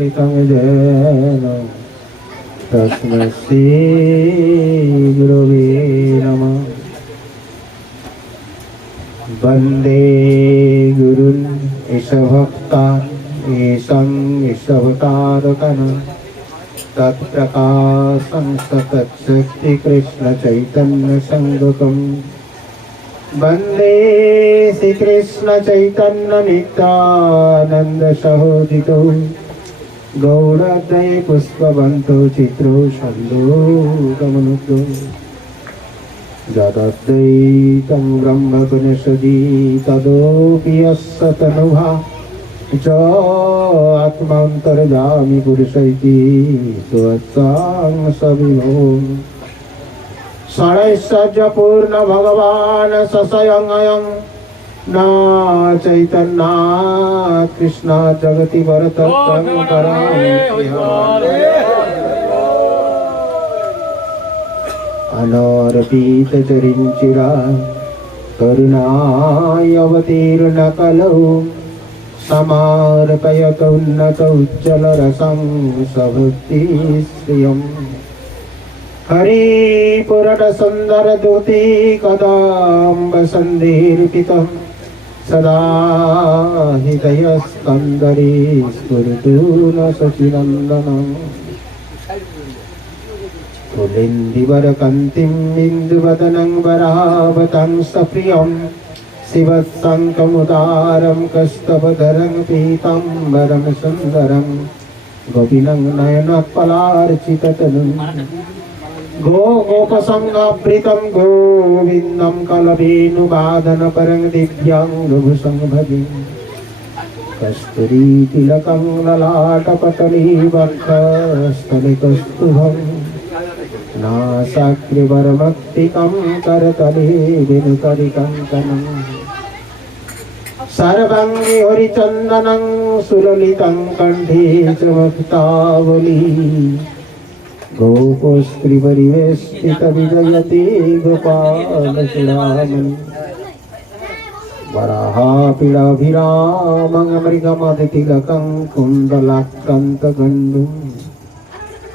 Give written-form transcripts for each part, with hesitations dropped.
जेन तस्मै श्री गुरवे नमः। वन्दे गुरुन् ईशभक्तान् ईशं ईशवतारकन् तत्प्रकाशं सतच्छक्ति कृष्ण चैतन्य संगकम्। वन्दे श्रीकृष्ण चैतन्य नित्यानन्द सहोदितो गौरदय पुष्पवन्तो चित्रो छन्दो गमनुतो यदद्वैतं ब्रह्मगुणसदी तदोऽपि यस्य तनुभा च आत्मान्तर्यामि पुरुषैति स्वस्तां सविभो षडैश्वर्यपूर्ण भगवान् स्वयं अयं न चैतन्य कृष्ण जगति वरतत्वं अनारपीतचरिञ्चिरा करुणाय अवतीर्ण कलौ समार्पयत उन्नत उज्ज्वलरसं सभक्तिश्रियम्। हरिपुरट सुंदर दूती कदम्ब संदीर्पितम् सदा हृदयस्कन्दरे स्फुरतु न शशिनन्दनम्। पुलिन्दिवरकान्तिं बिन्दुवदनं वरावतं सप्रियं शिवशङ्कमुदारं कस्तवधरं पीताम्बरं सुन्दरं गोपिनं नयनपलार्चिततनुम्। गोपसंगावृतं गोविन्दं कलवेणुवादनपरं दिव्याङ्गभूषं भजे। कस्तूरीतिलकं ललाटपटले वक्षस्थले कौस्तुभं नासाग्रवरमत्तिकं करतले वेणुकरिकङ्कणम्। सर्वाङ्गे हरिचन्दनं सुललितं कण्ठे च मुक्तावली गोपस्त्रीपरिवेष्टित विजयते गोपालचूडामणि। वराहापीडाभिरामं मृगमदतिलकं कुण्डलाक्रान्तगण्डुं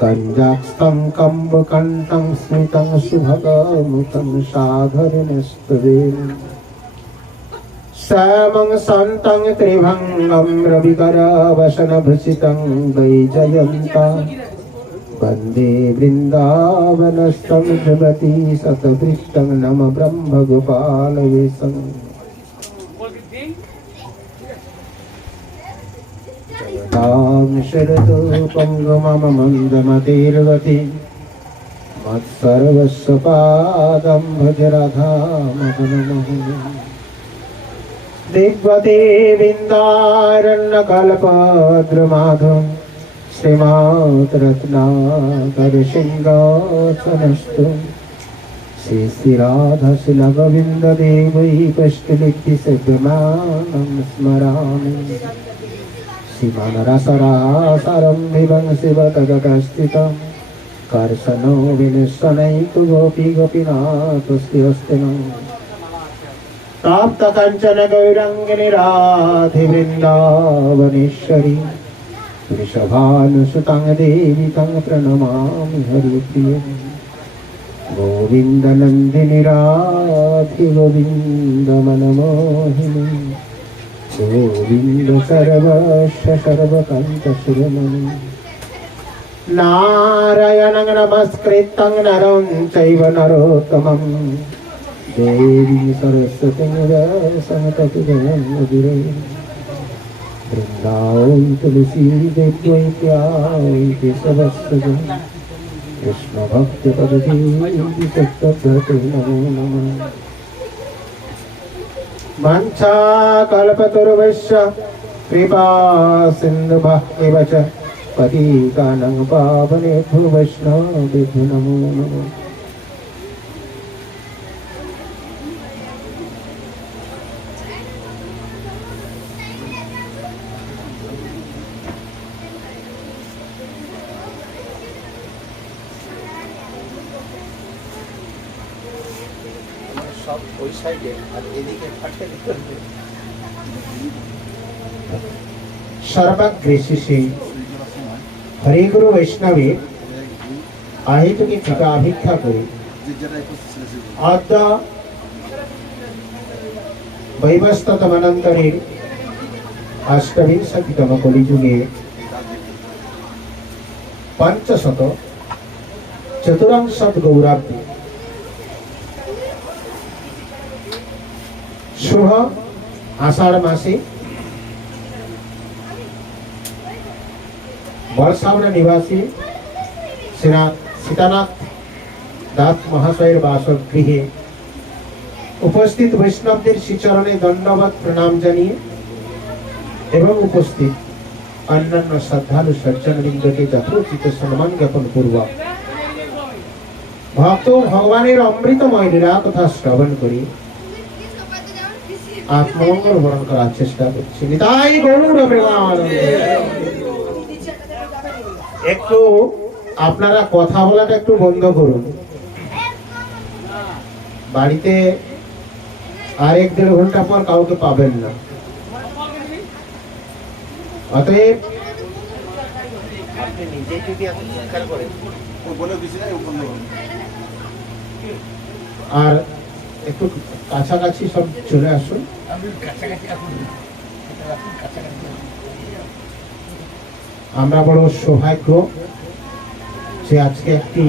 कञ्जाक्षं कम्बकण्ठं स्मितं सुभगमुखं सागरनस्तवेन। श्यामं शान्तं त्रिभङ्गं रविकरवसनभूषितं वैजयन्ता वन्दे वृन्दावनस्थं जगति शतवृत्तं नम ब्रह्म गोपालवेशम्। जयतां शरदो पङ्गुमम मन्दमतिर्गति मत्सर्वस्व पादं भज राधामदनमोहनम्। दिग्वते विन्दारण्यकल्पद्रुमाधुम् श्रीमातरत्नाकरसिंहासनस्थो श्रीराधाशिलगोविन्ददेवै कष्टलिखितसेव्यमानं स्मरामि। श्रीमानरसरासरं विभं शिवतगकस्थितं कर्षणो विनिशनैकु गोपी गोपीनाथस्तिहस्तिनम्। प्राप्तकञ्चन गौराङ्गिनि राधे वृन्दावनेश्वरी वृषभानुसुतं देवी तं प्रणमामि हरिप्रियं। गोविन्दनन्दिनि राधे गोविन्दमनमोहिनी गोविन्द सर्वस्य सर्वकान्तशिरोमणि। नारायणं नमस्कृतं नरं चैव नरोत्तमं देवीं सरस्वतीं व्यासं ततो जयमुदीरये। वृन्दावै तुलसी देव्यै प्यायै केशवस्सुजं कृष्णभक्तिपददेवी तत्त्वते नमो नमः। वाञ्छाकल्पतरुभ्यश्च कृपा सिन्धुभ्यः एव च पतितानां पावनेभ्यो वैष्णवेभ्यो नमो नमः। সব ওই সাইডে আর এদিকে ফাটে দিতে सर्वग्रे शिशि হরে গুরু বৈষ্ণবে আহিতুকে কৃপা ভিক্ষা করে অদ্য বৈবস্ততমনন্তরের অষ্টবিংশতিতম কলিযুগে পঞ্চশত চতুরংশত গৌরাব্দে শুভ আষাঢ় মাসে বর্ষাবনা নিবাসী সীতানাথ দাস মহাশয়ের বাসগৃহে উপস্থিত বৈষ্ণবদের শ্রীচরণে দণ্ডবত প্রণাম জানিয়ে এবং উপস্থিত অন্যান্য শ্রদ্ধালু সজ্জনবৃন্দকে যথোচিত সম্মান জ্ঞাপন পূর্বক ভক্ত ভগবানের অমৃতময় লীলা কথা শ্রবণ করি আত্মমঙ্গল বরণ করার চেষ্টা করছি। নিতাই গৌর প্রেমানন্দে। একটু আপনারা কথা বলাটা একটু বন্ধ করুন। বাড়িতে আর 1-1.5 ঘন্টা পর কাউকে পাবেন না। অতএব আপনি নিজে যদি এত চিৎকার করেন আর একটু কাছাকাছি সব চলে আসুন। আমরা বড় সৌভাগ্য যে আজকে একটি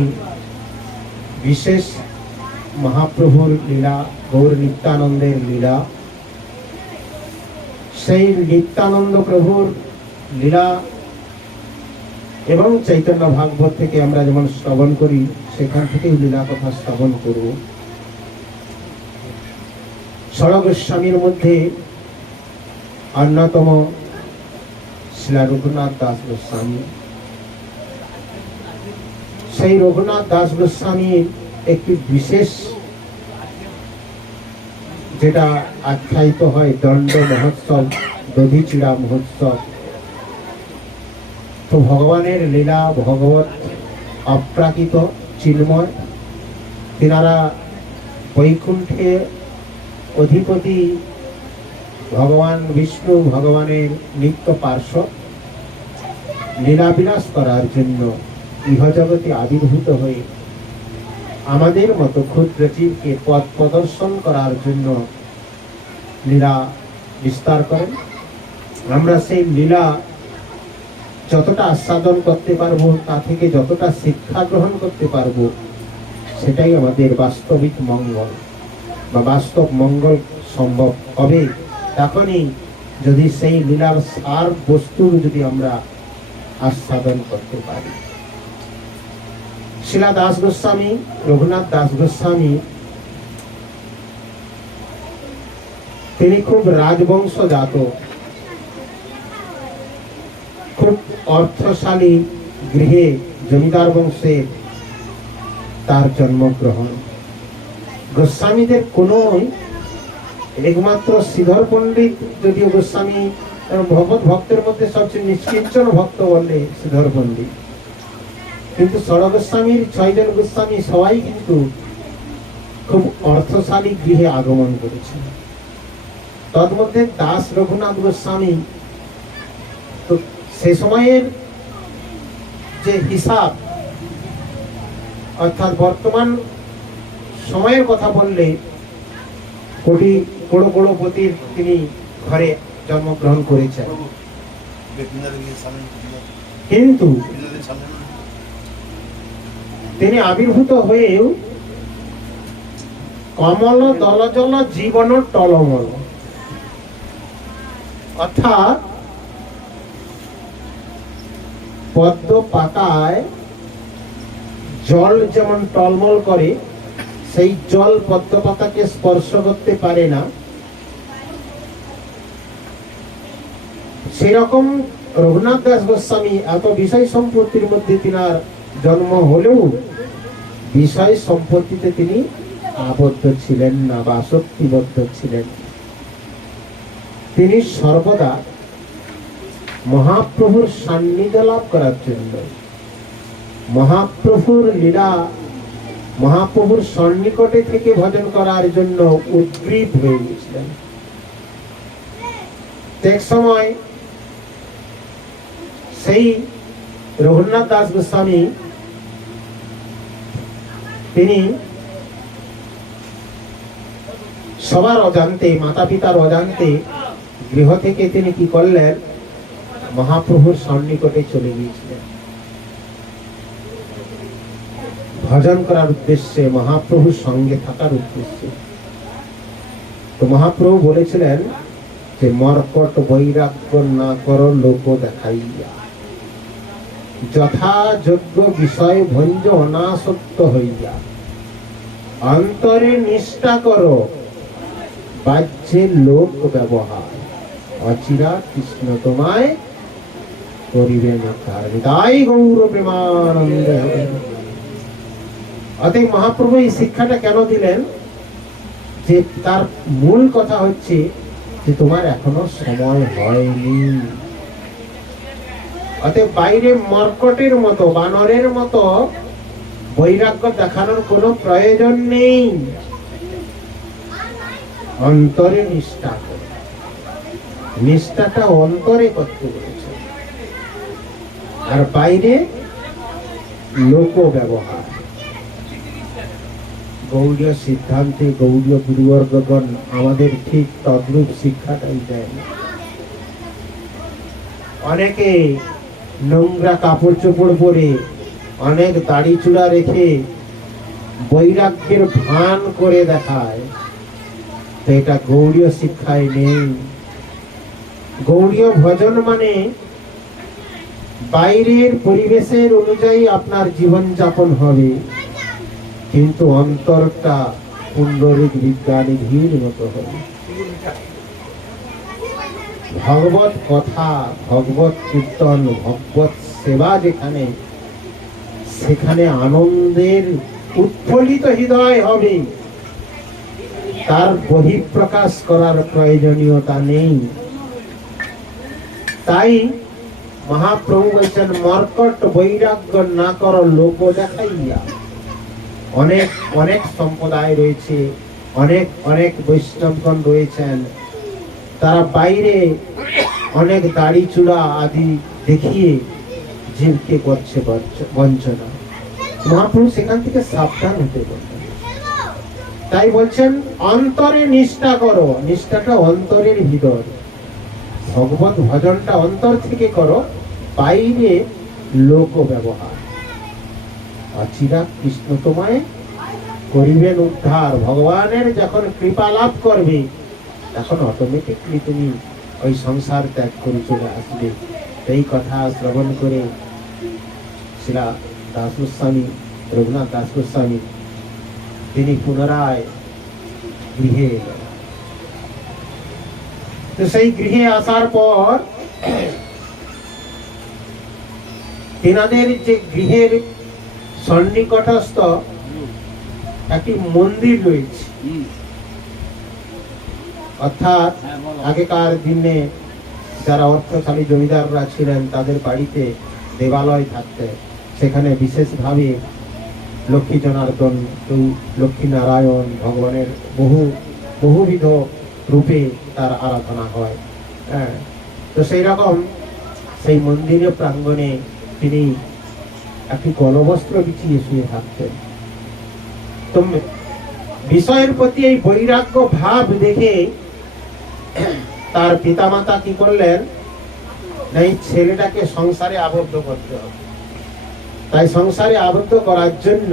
বিশেষ মহাপ্রভুর লীলা, গৌর নিত্যানন্দের লীলা, সেই নিত্যানন্দ প্রভুর লীলা এবং চৈতন্য ভাগবত থেকে আমরা যেমন শ্রবণ করি, সেখান থেকেই লীলা কথা শ্রবণ করব। ষড় গোস্বামীর মধ্যে অন্যতম শ্রী রঘুনাথ দাস গোস্বামী। সেই রঘুনাথ দাস গোস্বামীর একটি বিশেষ যেটা আখ্যায়িত হয় দণ্ড মহোৎসব, দধিচিড়া মহোৎসব। তো ভগবানের লীলা, ভগবত অপ্রাকৃত চিন্ময়, তিনারা বৈকুণ্ঠে অধিপতি ভগবান বিষ্ণু, ভগবানের নিত্য পার্শ্ব লীলাবিলাস করার জন্য ইহজগতে আবির্ভূত হয়ে আমাদের মতো ক্ষুদ্র জীবকে পথ প্রদর্শন করার জন্য লীলা বিস্তার করেন। আমরা সেই লীলা যতটা আস্বাদন করতে পারবো, তা থেকে যতটা শিক্ষা গ্রহণ করতে পারবো, সেটাই আমাদের বাস্তবিক মঙ্গল বা বাস্তব মঙ্গল সম্ভব হবে তখনই যদি সেই লীলার সার বস্তু যদি আমরা আস্বাদন করতে পারি। শিলা দাস গোস্বামী, রঘুনাথ দাস গোস্বামী, তিনি খুব রাজবংশজাত, খুব অর্থশালী গৃহে জমিদার বংশে তার জন্মগ্রহণ। গোস্বামীদের কোনো একমাত্র শ্রীধর পণ্ডিত, যদিও গোস্বামী ভগবত ভক্তের মধ্যে সবচেয়ে নিষ্কিঞ্চন ভক্ত বললে শ্রীধর পণ্ডিত, কিন্তু ষড় গোস্বামীর 6 জন গোস্বামী সবাই কিন্তু খুব অর্থশালী গৃহে আগমন করেছেন। তন্মধ্যে দাস রঘুনাথ গোস্বামী, তো সে সময়ের যে হিসাব, অর্থাৎ বর্তমান সময়ের কথা বললে কোড়োপতির তিনি ঘরে জন্মগ্রহণ করেছেন, কিন্তু তিনি আবির্ভূত হয়েও কমল দলজল জীবন টলমল, অর্থাৎ পদ্ম পাতায় জল যেমন টলমল করে, সেই জল পদ্ম পাতাকে স্পর্শ করতে পারে না, সেরকম রঘুনাথ দাস গোস্বামী এত বিষয় সম্পত্তির মধ্যে তিনার জন্ম হলেও বিষয় সম্পত্তিতে তিনি আবদ্ধ ছিলেন না বা আসক্তিবদ্ধ ছিলেন। তিনি সর্বদা মহাপ্রভুর সান্নিধ্য লাভ করার জন্য, মহাপ্রভুর লীলা, মহাপ্রভুর সন্নিকটে থেকে ভজন করার জন্য উদ্গ্রীব হয়ে গেছিলেন। এক সময় সেই রঘুনাথ দাস গোস্বামী তিনি সবার অজান্তে, মাতা পিতার অজান্তে গৃহ থেকে তিনি কি করলেন, মহাপ্রভুর সন্নিকটে চলে গিয়েছিলেন ভজন করার উদ্দেশ্যে, মহাপ্রভুর সঙ্গে থাকার উদ্দেশ্যে। তো মহাপ্রভু বলেছিলেন যে মর্কট বৈরাগ্য না করো লোক দেখাইয়া, যথাযোগ্য বিষয় ভঞ্জ অনাসক্ত হইয়া, অন্তরে নিষ্ঠা করো বাহ্যে লোক ব্যবহার, অচিরা কৃষ্ণ তোমায় করিবেন উদ্ধার। হৃদয় গৌর প্রেমানন্দে হবে। অতএব মহাপ্রভু এই শিক্ষাটা কেন দিলেন, যে তার মূল কথা হচ্ছে যে তোমার এখনো সময় হয়নি। অতএব বাইরে মর্কটের মতো, বানরের মতো বৈরাগ্য দেখানোর কোনো প্রয়োজন নেই। অন্তরে নিষ্ঠা করো, নিষ্ঠাটা অন্তরে করতে বলেছে, আর বাইরে লোক ব্যবহার। গৌড়ীয় সিদ্ধান্তে গৌড়ীয় গুরুবর্গগণ আমাদের ঠিক তদ্রূপ শিক্ষাটাই দেয়। অনেকে নোংরা কাপড় চোপড় পরে, অনেক দাড়ি চূড়া রেখে বৈরাগ্যের ভান করে দেখায়, তো এটা গৌড়ীয় শিক্ষায় নেই। গৌড়ীয় ভজন মানে বাইরের পরিবেশের অনুযায়ী আপনার জীবন যাপন হবে, কিন্তু অন্তরটা পুণ্ডরিক বিদ্যানিধির মতো হবে। ভগবত কথা, ভগবত কীর্তন, ভগবত সেবা যেখানে, সেখানে আনন্দের উৎফুল্লিত হৃদয় হবে, তার বহিঃপ্রকাশ করার প্রয়োজনীয়তা নেই। তাই মহাপ্রভু বলছেন মর্কট বৈরাগ্য না করো লোক দেখাইয়া। অনেক অনেক সম্প্রদায় রয়েছে, অনেক অনেক বৈষ্ণবগণ রয়েছেন, তারা বাইরে অনেক দাড়ি চূড়া আদি দেখিয়ে জীবকে করছে বঞ্চনা। মহাপ্রভু সেখান থেকে সাবধান হতে বলছেন। তাই বলছেন অন্তরে নিষ্ঠা করো, নিষ্ঠাটা অন্তরের ভিতর, ভগবত ভজনটা অন্তর থেকে করো, বাইরে লোক ব্যবহার। অচিরা কৃষ্ণ তোমায় করিবেন উদ্ধার। ভগবানের যখন কৃপা লাভ করবে, তখন অটোমেটিকলি তুমি ওই সংসার ত্যাগ করে চলে আসবে। এই কথা শ্রবণ করে শিলা দাস গোস্বামী, রঘুনাথ দাস গোস্বামী তিনি পুনরায় গৃহে এলেন। তো সেই গৃহে আসার পর তেনাদের যে গৃহের সন্নিকটস্থ একটি মন্দির রয়েছে, অর্থাৎ আগেকার দিনে যারা অর্থশালী জমিদাররা ছিলেন, তাদের বাড়িতে দেবালয় থাকতেন, সেখানে বিশেষভাবে লক্ষ্মী জনার্দন, লক্ষ্মী নারায়ণ ভগবানের বহুবিধ রূপে তার আরাধনা হয়। হ্যাঁ, তো সেই রকম সেই মন্দিরের প্রাঙ্গণে তিনি একটি গলবস্ত্র বিছিয়ে শুয়ে থাকতেন। তো বিষয়ের প্রতি এই বৈরাগ্য ভাব দেখে তার পিতামাতা কি করলেন, এই ছেলেটাকে সংসারে আবদ্ধ করতে হবে। তাই সংসারে আবদ্ধ করার জন্য,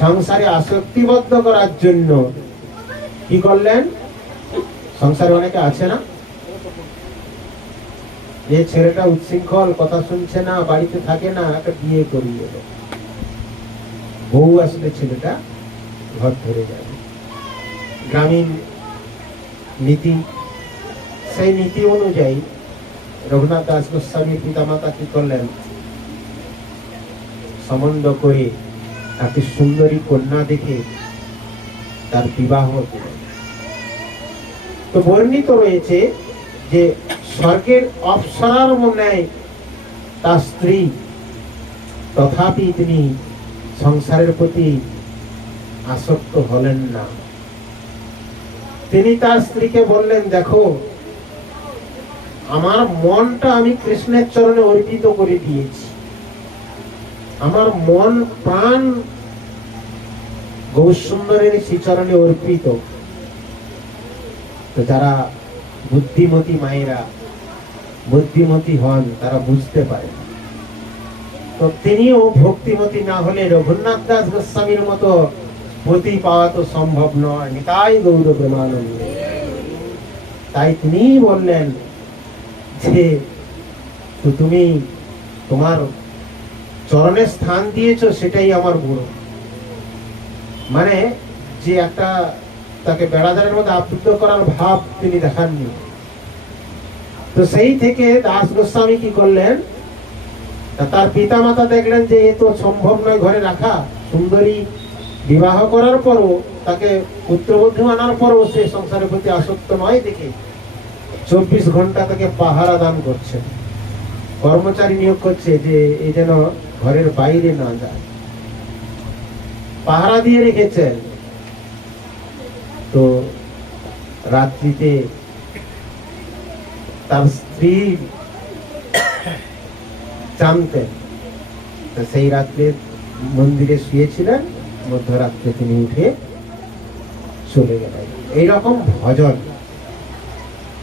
সংসারে আসক্তিবদ্ধ করার জন্য কি করলেন, সংসারে অনেকে আছে না, যে ছেলেটা উচ্ছৃঙ্খল, কথা শুনছে না, বাড়িতে থাকে না, একটা বিয়ে করিয়ে এলো। বউ আসলে ছেলেটা ঘর ধরে যাবে। গ্রামীণ নীতি, সেই নীতি অনুযায়ী রঘুনাথ দাস গোস্বামীর পিতামাতা কি করলেন, সম্বন্ধ করে তাকে সুন্দরী কন্যা দেখে তার বিবাহ দিলেন। তো বর্ণিত রয়েছে যে স্বর্গের অপ্সরার ন্যায় তার স্ত্রী, তথাপি তিনি সংসারের প্রতি আসক্ত হলেন না। তিনি তার স্ত্রীকে বললেন, দেখো আমার মনটা আমি কৃষ্ণের চরণে অর্পিত করে দিয়েছি, আমার মন প্রাণ গৌরসুন্দরের শ্রীচরণে অর্পিত। তো যারা বুদ্ধিমতী মায়েরা বুদ্ধিমতী হন তারা বুঝতে পারেন। তো তিনিও ভক্তিমতী না হলে রঘুনাথ দাস গোস্বামীর মতো পতি পাওয়া তো সম্ভব নয়। নিতাই গৌর প্রেমানন্দ। তাই তিনি বললেন যে তো তুমি তোমার চরণে স্থান দিয়েছো সেটাই আমার গুণ। মানে যে একটা তাকে বেড়াদারের মধ্যে আবৃত করার ভাব তিনি দেখাননি। তো সেই থেকে দাস গোস্বামী কি করলেন, তার পিতা মাতা দেখলেন যে এ তো সম্ভব নয় ঘরে রাখা, সুন্দরী বিবাহ করার পরও তাকে পুত্রবধূ আনার পরও সে সংসারের প্রতি আসক্ত নয় দেখে 24 ঘন্টা তাকে পাহারা দান করছে, কর্মচারী নিয়োগ করছে যে এই যেন ঘরের বাইরে না যায়, পাহারা দিয়ে রেখেছেন। তো রাত্রিতে তার স্ত্রী জানতেন, সেই রাত্রে মন্দিরে শুয়েছিলেন, মধ্যরাত্রে তিনি উঠে চলে গেলেন। এইরকম ভজন।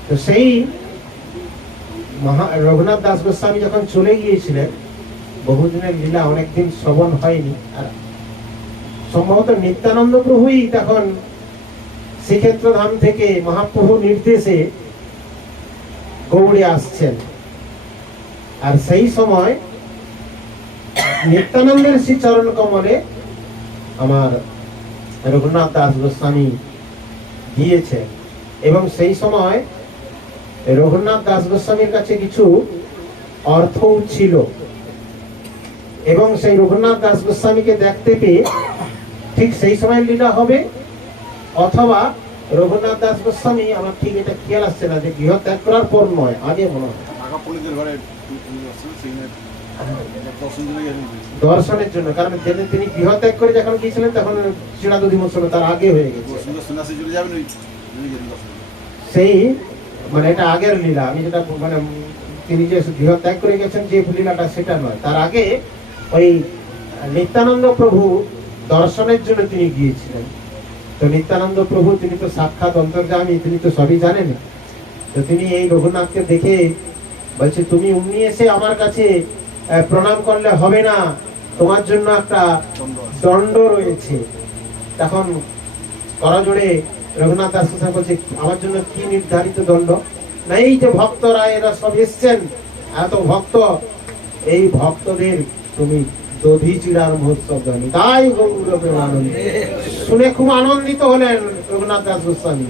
তো সেই রঘুনাথ দাস গোস্বামী যখন চলে গিয়েছিলেন, বহুদিনের লীলা অনেকদিন শ্রবণ হয়নি, আর সম্ভবত নিত্যানন্দ প্রভুই তখন শ্রীক্ষেত্র ধাম থেকে মহাপ্রভু নির্দেশে গৌড়ে আসছেন। আর সেই সময় নিত্যানন্দের শ্রী চরণ কমলে আমার রঘুনাথ দাস গোস্বামী গিয়েছেন। এবং সেই সময় রঘুনাথ দাস গোস্বামীর কাছে কিছু অর্থ ছিল, এবং সেই রঘুনাথ দাস গোস্বামীকে দেখতে পেয়ে ঠিক সেই সময় লীলা হবে, অথবা রঘুনাথ দাস গোস্বামী, আমার ঠিক এটা খেয়াল আসছে না, যে গৃহ ত্যাগ করার পর নয়, আগে মনে হয় দর্শনের জন্য। কারণ যেদিন তিনি গৃহ ত্যাগ করে যখন গিয়েছিলেন তখন চিরাদুধি মোচন তার আগে হয়ে গেছে। সেই মানে এটা আগের লীলা, আমি যেটা মানে তিনি যে গৃহ ত্যাগ করে গেছেন যে লীলাটা সেটা নয়, তার আগে ওই নিত্যানন্দ প্রভু দর্শনের জন্য তিনি গিয়েছিলেন। তো নিত্যানন্দ প্রভু তিনি তো সাক্ষাৎ অন্তর্যামী, তিনি তো সবই জানেন। তো তিনি এই রঘুনাথকে দেখে বলছে, তুমি অমনি এসে আমার কাছে প্রণাম করলে হবে না, তোমার জন্য একটা দণ্ড রয়েছে। তখন করজোড়ে রঘুনাথ দাস বলছে, আমার জন্য কি নির্ধারিত দণ্ড? না, এই যে ভক্তরা এরা সব এসছেন, এত ভক্ত, এই ভক্তদের তুমি দধি চিড়ার মহোৎসব জানি। তাই গৌর প্রেমানন্দ শুনে খুব আনন্দিত হলেন রঘুনাথ দাস গোস্বামী,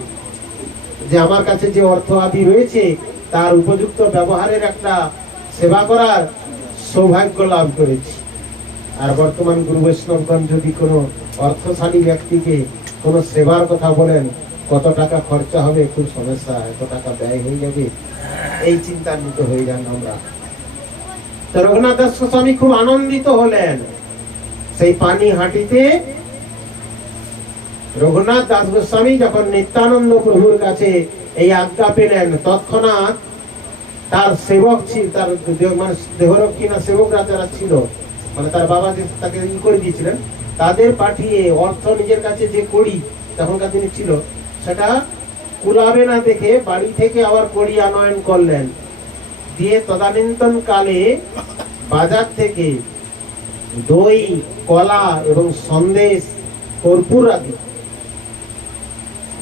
যে আমার কাছে যে অর্থ আদি রয়েছে তার উপযুক্ত ব্যবহারের একটা সেবা করার সৌভাগ্য লাভ করেছি। আর বর্তমান গুরু বৈষ্ণবগণ যদি কোনো অর্থশালী ব্যক্তিকে কোনো সেবার কথা বলেন, কত টাকা খরচা হবে, খুব সমস্যা, এত টাকা ব্যয় হয়ে যাবে, এই চিন্তান্বিত হয়ে যান আমরা। তো রঘুনাথ দাস গোস্বামী খুব আনন্দিত হলেন। সেই পানি হাঁটিতে রঘুনাথ দাস গোস্বামী যখন নিত্যানন্দ প্রভুর কাছে এই আজ্ঞা পেলেন, তৎক্ষণাৎ তার সেবক ছিল, তার মানে দেহরক্ষী না সেবকরা যারা ছিল, মানে তার বাবা যে তাকে ই করে দিয়েছিলেন, তাদের পাঠিয়ে অর্থ নিজের কাছে যে কড়ি তখনকার দিনে ছিল, সেটা কুলাবে না দেখে বাড়ি থেকে আবার কড়ি আনয়ন করলেন। দিয়ে তদানীন্তন কালে বাজার থেকে দই, কলা এবং সন্দেশ, কর্পূর আদি,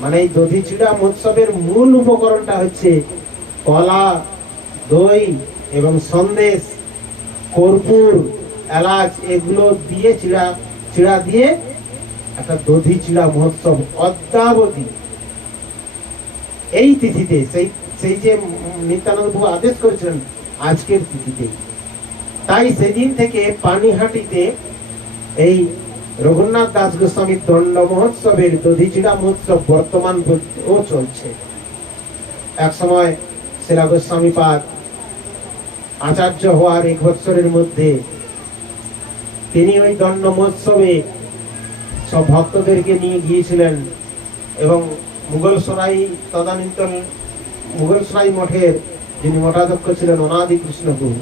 মানে এই দধি চিড়া মহোৎসবের মূল উপকরণটা হচ্ছে কলা, দই এবং সন্দেশ, কর্পূর, এলাচ, এগুলো দিয়ে চিড়া দিয়ে একটা দধি চিড়া মহোৎসব অদ্যাবধি এই তিথিতে, সেই যে নিত্যানন্দ প্রভু আদেশ করেছিলেন আজকের তিথিতে। তাই সেদিন থেকে পানিহাটিতে এই রঘুনাথ দাস গোস্বামীর দণ্ড মহোৎসবের দধিচিড়া মহোৎসব বর্তমান ও চলছে। এক সময় শিলা গোস্বামী পাদ আচার্য হওয়ার 1 বছরের মধ্যে তিনি ওই দণ্ড মহোৎসবে সব ভক্তদেরকে নিয়ে গিয়েছিলেন, এবং মুঘলসরাই তদানীন্তন মুঘলসরাই মঠের যিনি মঠাধ্যক্ষ ছিলেন অনাদি কৃষ্ণ প্রভু,